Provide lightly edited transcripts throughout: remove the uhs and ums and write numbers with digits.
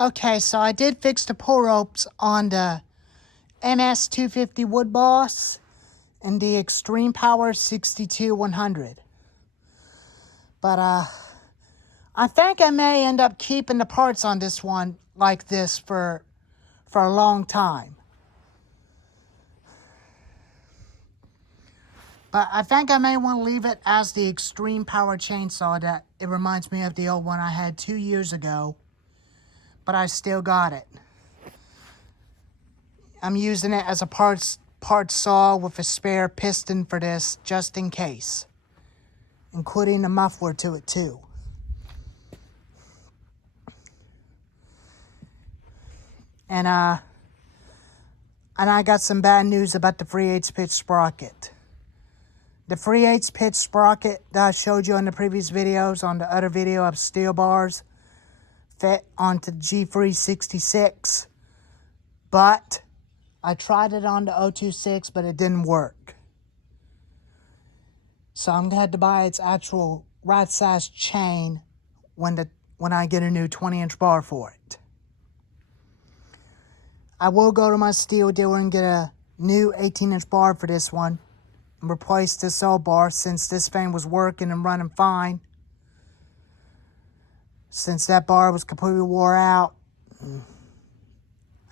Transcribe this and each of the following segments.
Okay, so I did fix the pull ropes on the ms250 wood boss and the xtermepower 62100. But I think I may end up keeping the parts on this one like this for a long time. But I think I may want to leave it as the xtermepower chainsaw. That it reminds me of the old one I had 2 years ago, but I still got it. I'm using it as a part saw with a spare piston for this, just in case, including a muffler to it too. And I got some bad news about the 3/8 pitch sprocket. The 3/8 pitch sprocket that I showed you in the previous videos, on the other video of steel bars, fit onto the G366, but I tried it on the 026, but it didn't work. So I'm going to have to buy its actual right size chain when I get a new 20-inch bar for it. I will go to my steel dealer and get a new 18-inch bar for this one and replace this old bar, since this thing was working and running fine. Since that bar was completely wore out,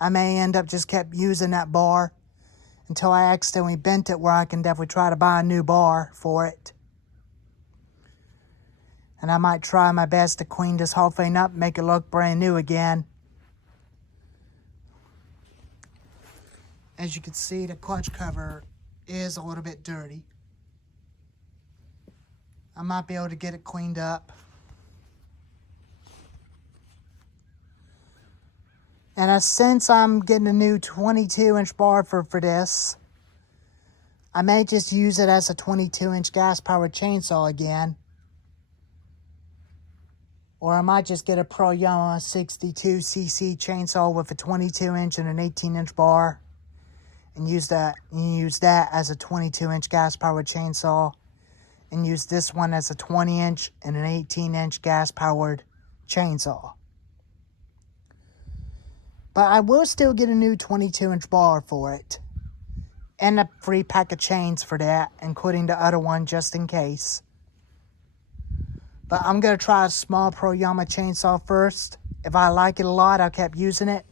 I may end up just kept using that bar until I accidentally bent it, where I can definitely try to buy a new bar for it. And I might try my best to clean this whole thing up, make it look brand new again. As you can see, the clutch cover is a little bit dirty. I might be able to get it cleaned up. And since I'm getting a new 22-inch bar for this, I may just use it as a 22-inch gas-powered chainsaw again. Or I might just get a Pro Yamaha 62cc chainsaw with a 22-inch and an 18-inch bar, and use that as a 22-inch gas-powered chainsaw, and use this one as a 20-inch and an 18-inch gas-powered chainsaw. But I will still get a new 22-inch bar for it, and a free pack of chains for that, including the other one just in case. But I'm going to try a small Pro Yamaha chainsaw first. If I like it a lot, I'll keep using it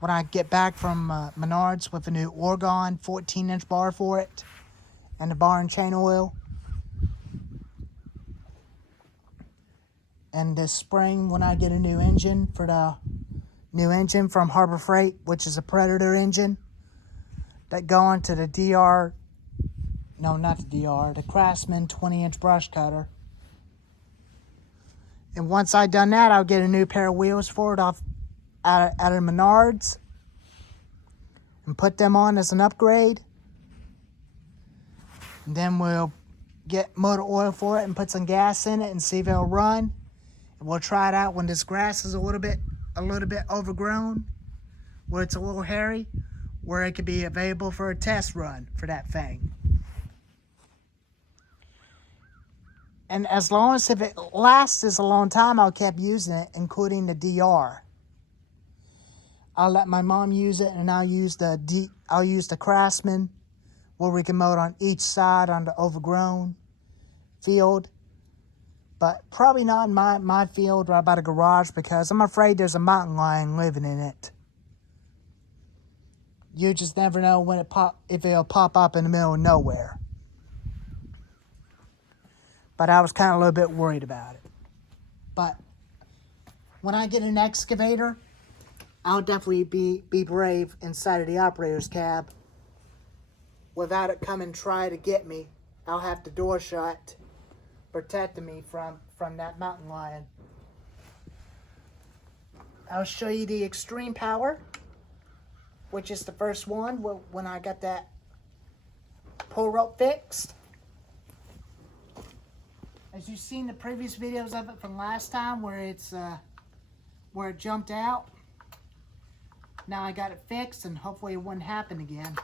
when I get back from Menards with a new Oregon 14-inch bar for it, and the bar and chain oil. And this spring, when I get a new engine for the new engine from Harbor Freight, which is a Predator engine, that go into the the Craftsman 20-inch brush cutter. And once I've done that, I'll get a new pair of wheels for it out of Menards and put them on as an upgrade. And then we'll get motor oil for it and put some gas in it and see if it'll run. And we'll try it out when this grass is a little bit overgrown, where it's a little hairy, where it could be available for a test run for that thing. And as long as if it lasts a long time, I'll keep using it, including the DR. I'll let my mom use it, and I'll use the Craftsman, where we can mow it on each side on the overgrown field. But probably not in my field right by the garage, because I'm afraid there's a mountain lion living in it. You just never know when if it'll pop up in the middle of nowhere. But I was kind of a little bit worried about it. But when I get an excavator, I'll definitely be brave inside of the operator's cab. Without it come and try to get me, I'll have the door shut, protecting me from that mountain lion. I'll show you the xtermepower, which is the first one when I got that pull rope fixed. As you've seen the previous videos of it from last time, where it jumped out. Now I got it fixed, and hopefully it wouldn't happen again.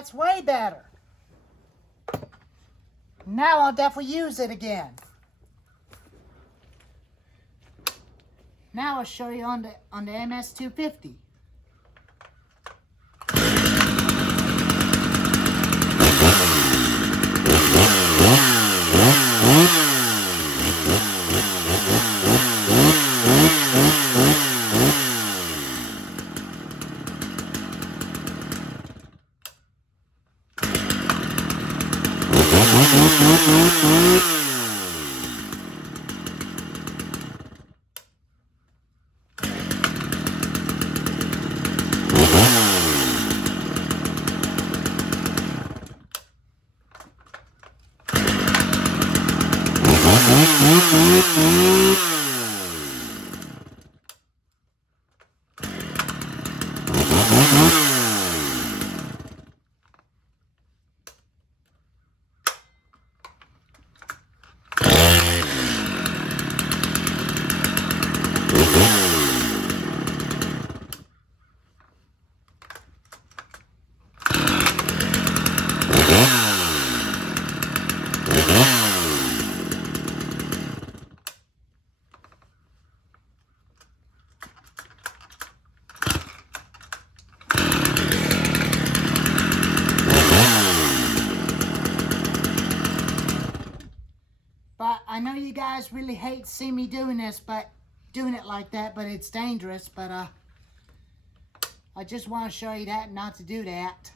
That's way better. Now I'll definitely use it again. Now I'll show you on the ms250. But I know you guys really hate to see me doing this, but doing it like that, but it's dangerous. But I just want to show you that, not to do that.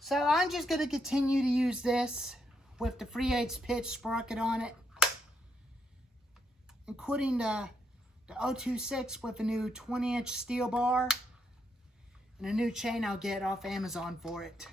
So I'm just going to continue to use this with the 3/8 pitch sprocket on it, including the 026 with a new 20-inch steel bar and a new chain I'll get off Amazon for it.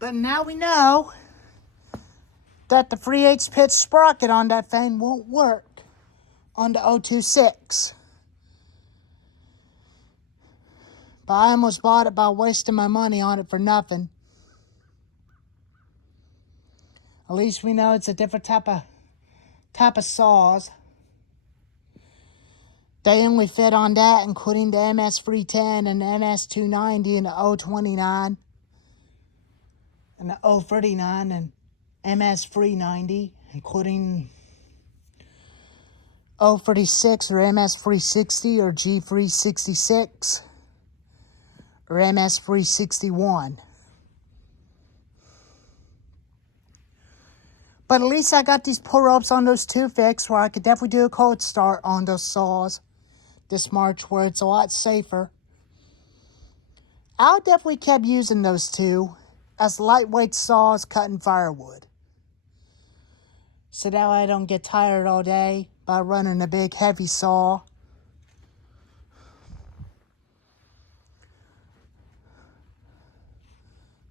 But now we know that the 3/8 pitch sprocket on that thing won't work on the 026. But I almost bought it by wasting my money on it for nothing. At least we know it's a different type of saws. They only fit on that, including the ms310 and the ms290 and the 029 and the 039 and ms390, including 036 or ms360 or g366 or ms361. But at least I got these pull ropes on those two fixed where I could definitely do a cold start on those saws this March where it's a lot safer. I'll definitely keep using those two as lightweight saws cutting firewood. So that way I don't get tired all day by running a big heavy saw.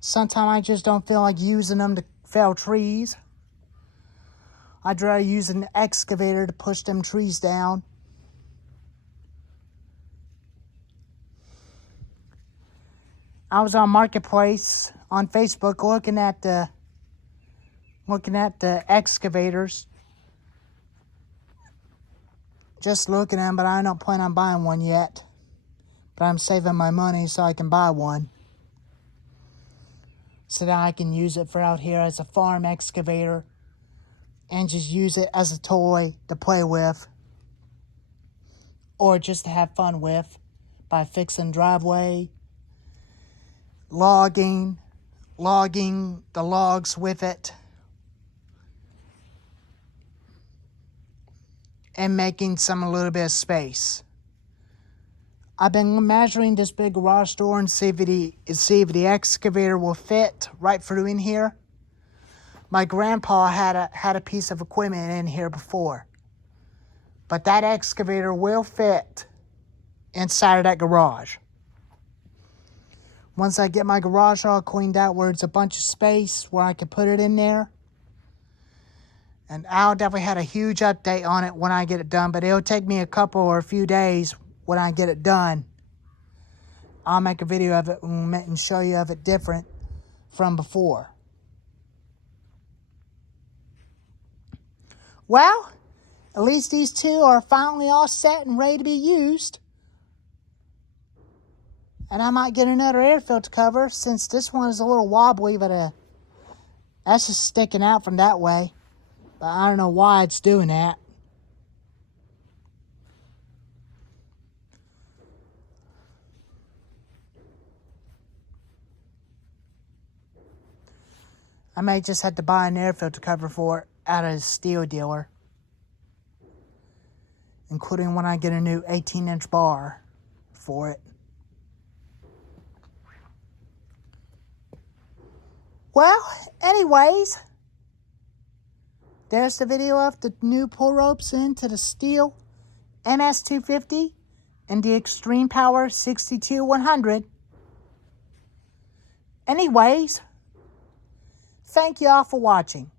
Sometimes I just don't feel like using them to fell trees. I'd rather use an excavator to push them trees down. I was on Marketplace on Facebook looking at the excavators. Just looking at them, but I don't plan on buying one yet. But I'm saving my money so I can buy one. So that I can use it for out here as a farm excavator. And just use it as a toy to play with. Or just to have fun with. by fixing driveway, logging the logs with it, and making a little bit of space. I've been measuring this big garage door and see if the excavator will fit right through in here. My grandpa had a piece of equipment in here before, but that excavator will fit inside of that garage. Once I get my garage all cleaned out where it's a bunch of space where I can put it in there, and I'll definitely have a huge update on it when I get it done, but it'll take me a couple or a few days when I get it done. I'll make a video of it and show you of it different from before. Well, at least these two are finally all set and ready to be used. And I might get another air filter cover since this one is a little wobbly, but that's just sticking out from that way. But I don't know why it's doing that. I may just have to buy an air filter cover for it out of a stihl dealer, including when I get a new 18-inch bar for it. Well, anyways, there's the video of the new pull ropes into the stihl ms250 and the xtermepower 62100. Anyways, thank you all for watching.